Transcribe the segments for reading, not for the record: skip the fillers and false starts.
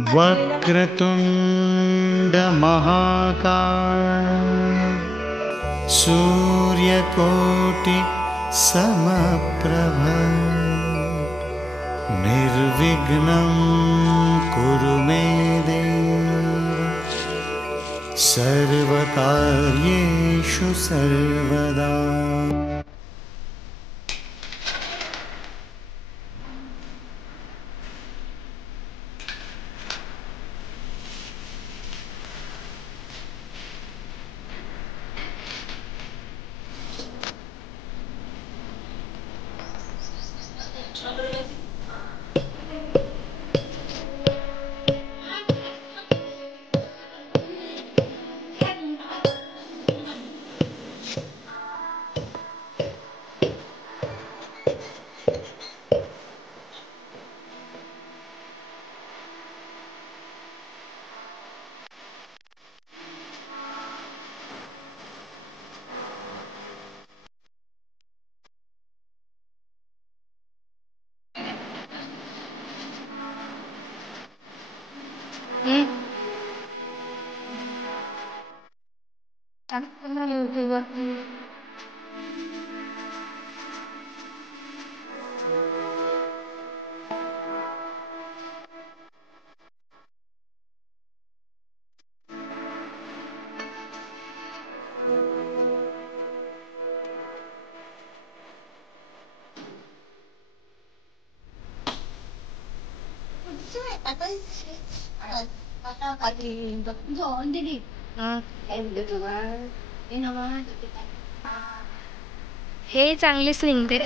वक्रतुंड महाकाय सूर्यकोटि समप्रभ निर्विघ्नं कुरु मे देव सर्वकार्येषु सर्वदा। हे चांगले निघते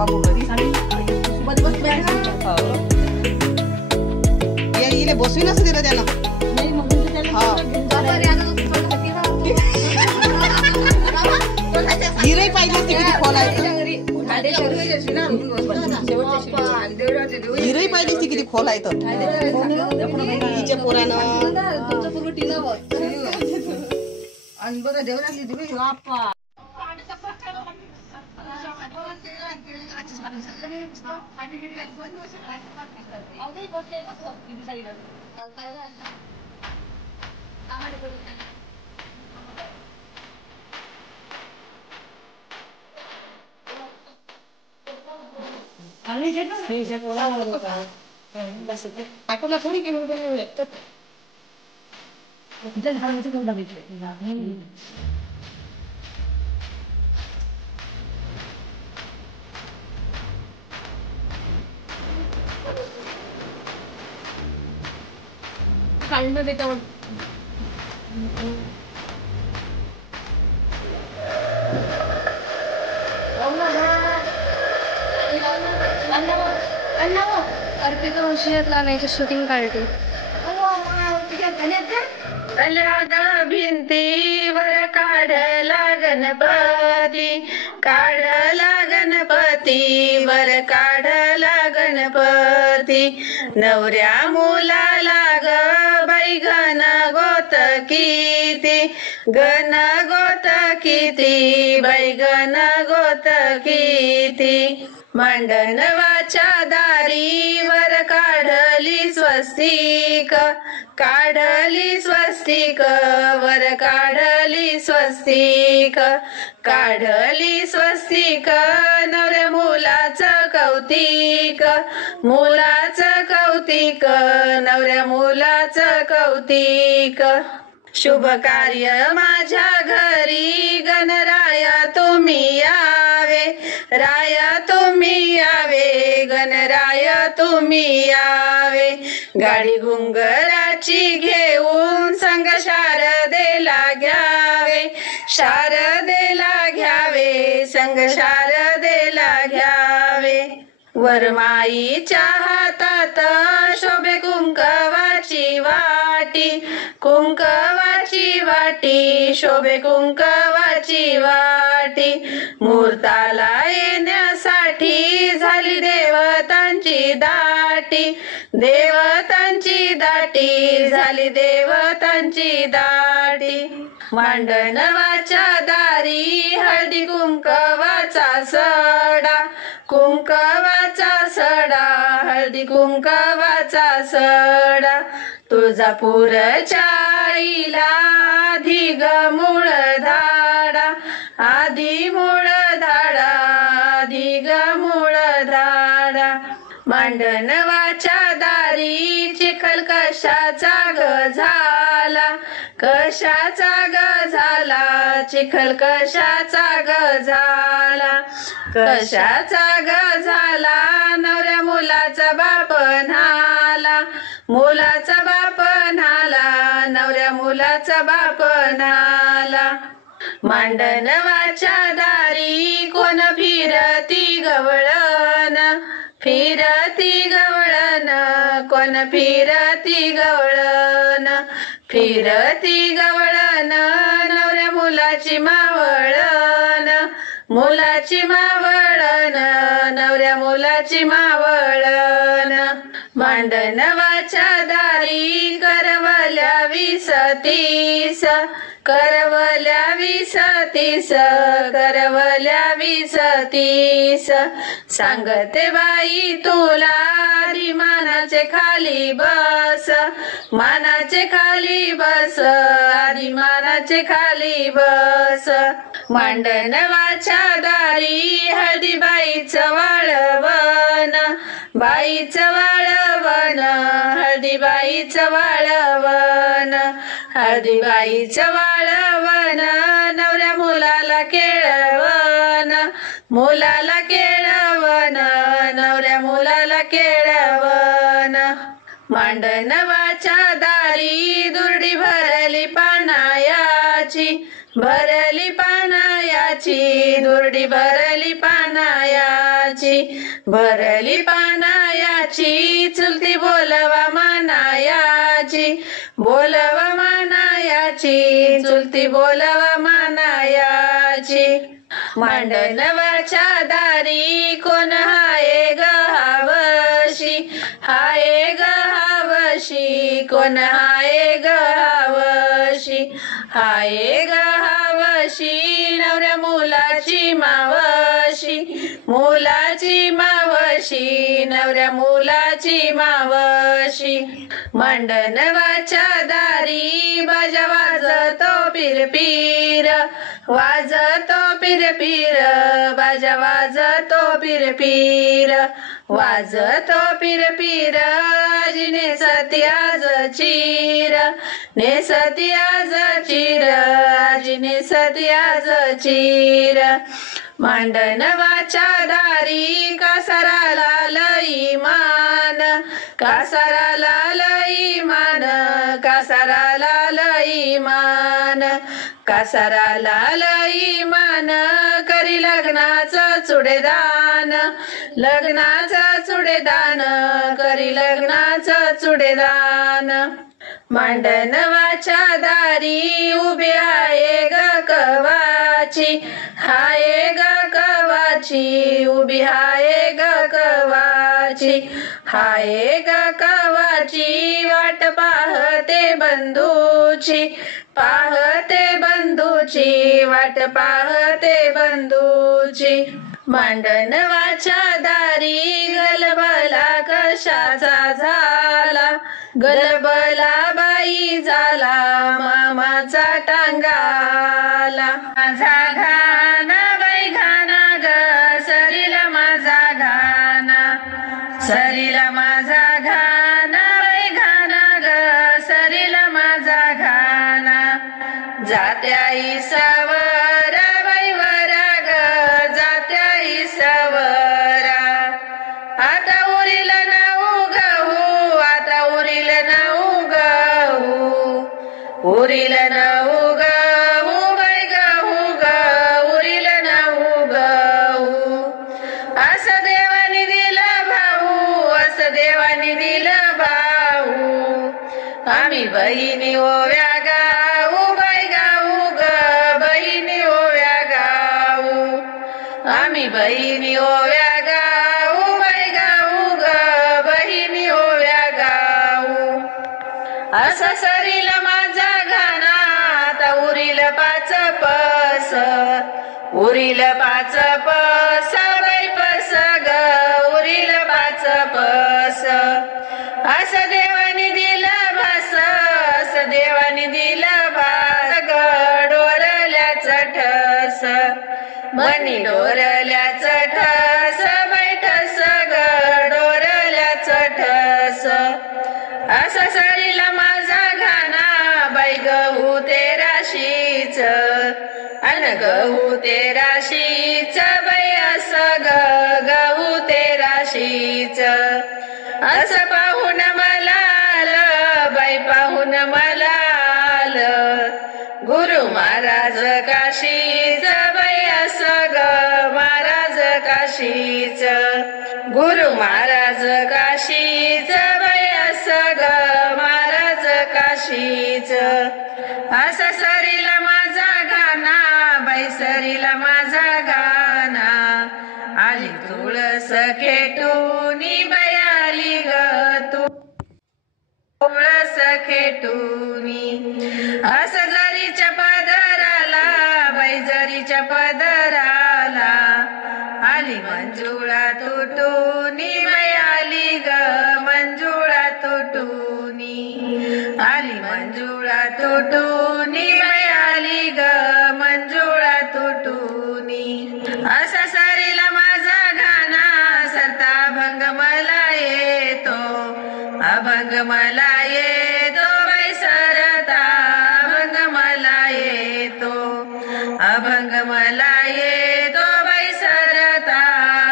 Babu beri. बसवीनच दिलं त्यानं. हिरही पाहिजे असते किती खोल आहे. हिरही पाहिजे असते किती खोल आहे तर तिच्या पोरानं. आणि बघा देवरातली बाप्पा आठवला थोडी की काढणं त्याच्यावर अर्पिता वर्षियातला नाही शूटिंग काढली. भिंतीवर काढला गणपती, काढला गणपतीवर काढला गणपती. नवऱ्या मुलाला ग बाई गण गोत किती, गण गोत किती बाई गण गोत किती. मांडणवाच्या दारीवर काढली स्वस्तिक, काढली स्वस्तिक वर काढली स्वस्तिक, काढली स्वस्तिक. नवऱ्या मुलाचं कौतिक, मुलाचं कौतिक, नवऱ्या मुलाचं कौतिक. शुभ कार्य माझ्या घरी गणराय तुम्ही यावे, राय तुम्ही यावे, गणराय तुम्ही यावे. गाडी घुंगराची घेऊन संग शारदेला घ्यावे, शारदेला घ्यावे, संग शारदेला घ्यावे. वरमाईच्या हातात शोभे कुंकवाची वाटी, कुंकवाची वाटी, शोभे कुंकवाची वाटी. मुहूर्ताला येण्यासाठी झाली देवतांची दाटी, देवतांची दाटी, झाली देवतांची दाटी. मांडणवाच्या दारी हळदी कुंकवाचा सडा, कुंकवाचा सडा, हळदी कुंकवाचा सडा. तुळजापूरच्या आईला आधी ग मूळ धाडा, आधी मूळ धाडा, आधी ग मूळ धाडा. मांडणवाच्या दारी चिखल कशाचा ग झाला, कशाचा ग झाला, चिखल कशाचा ग झाला, कशाचा ग झाला. नवऱ्या मुलाचा बाप न्हाला, मुलाचा बाप न्हाला, नवऱ्या मुलाचा बाप न्हाला. मांडणवाच्या दारी कोण फिरती गवळण, फिरती गवळण, कोण फिरती गवळण, फिरती गवळण. नवऱ्या मुलाची मावळण, मुलाची मावळण, नवऱ्या मुलाची मावळण. मांडणवाच्या दारी करवल्या 20-30, करवल्या 20-30, करवल्या 20-30. सांगते बाई तुला आधी मानाचे खाली बस, मानाचे खाली बस, आधी मानाचे खाली बस. मांडणवाच्या दारी हळदी बाईचं वाळवण, बाईचं वाळवण, हळदी बाईचं वाळवण, हळदी बाईचं वाळवण. नवऱ्या मुलाला केळवण, मुलाला केळवण, नवऱ्या मुलाला केळवण. मांडणवाच्या दारी दुर्डी भरली पानायाची, भरली पानायाची, दुर्डी भरली पानायाची, भरली पानायाची. चुलती बोलवा मानाया बोलव मानायाची चुलती बोलव मानायाची मांडणवाच्या दारी कोण हाय ग हावशी हाय ग हावशी कोण हाय ग हावशी हाय ग हावशी नवऱ्या मुलाची मावशी मुलाची मावशी नवऱ्या मुलाची मावशी मांडणवाच्या दारी बाजा वाजतो पिरपीर वाजतो पिरपीर बाजा वाजतो पिरपीर वाजतो पिरपीर आजी नेसती आज चीर नेसती आज चीर आजी नेसती आज चीर मांडणवाच्या दारी कासाराला लई मान कासाराला लई मान कासाराला लई मान कासाराला लई मान करी लग्नाचं चुडेदान लग्नाचं चुडेदान करी लग्नाचं चुडेदान मांडणवाच्या दारी उभी आहे ग कवाची हाय ग कवाची उभी हाय ग कवाची हाय ग कवाची वाट पाहते बंधूची पाहते बंधूची वाट पाहते बंधूची मांडणवाच्या दारी गलबला कशाचा झाला गलबला बाई झाला मामाचा टांगाला माझा घाना बाई घाना ग सरीला माझा घाना सरीला माझा घाना बाई घाना ग सरीला माझा घाना जात्या इसवरा बाई वरा ग जात्या इसवरा आता उरील नाऊ गहू आता उरील नाऊ गहू उरील नाऊ गहू बाई गहू ग उरील नाऊ गहू असं देवानी दिलं भाऊ असं देवानी दिलं भाऊ आम्ही बहिणी ओव्या गाऊ बाई गाऊ ग बहिणी ओव्या गाऊ आम्ही बहिणी ओव्या गाऊ बाई गाऊ ग बहिणी ओव्या गाऊ असं सरील माझा घाना आता उरील पाच पस उरील पाच पस बाई पस ग उरील पाच पस असं देवानी दिलं भास असं देवानी दिलं भास ग डोरल्याच ठस मनी डोरल्याच ठस बैठस ग डोरल्याच ठस असं सरीला माझा घाना बाई गहू तेराशीच अन गहू तेराशीच बाई असं ग गहू तेराशीच असं पाहून मला आलं बाई पाहून मला आलं गुरु महाराज काशीच बाई असं ग महाराज काशीच गुरु महाराज काशीच बाई असं ग महाराज काशीच असं सरीला माझा गाना बाई सरीला माझा गाना आली तुळस खेटूनी बाई आली ग तू तुळस खेटूनी असं जरीच्या पदराला बाई जरीच्या पदराला आली मंजुळा तुटूनी बाई आली ग मंजुळा तुटूनी आली मंजुळा तुटूनी बाई आली ग मंजुळा तुटूनी असा सरीला माझा गाना सरता अभंग मला येतो अभंग मला येतो बाई सरता अभंग मला येतो अभंग मला येतो बाई सरता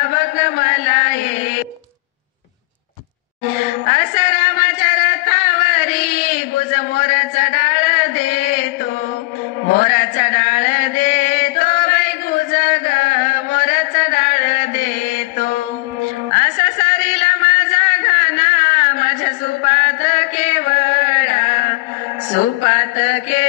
अभंग मला येतो असं रामाच्या रथावरी गुज मोराचा डाळ देतो मोराचा डाळ देतो बाई गुज ग मोराचा डाळ देतो असा सरीला माझा घाना माझ्या सुपात केवळा सुपात के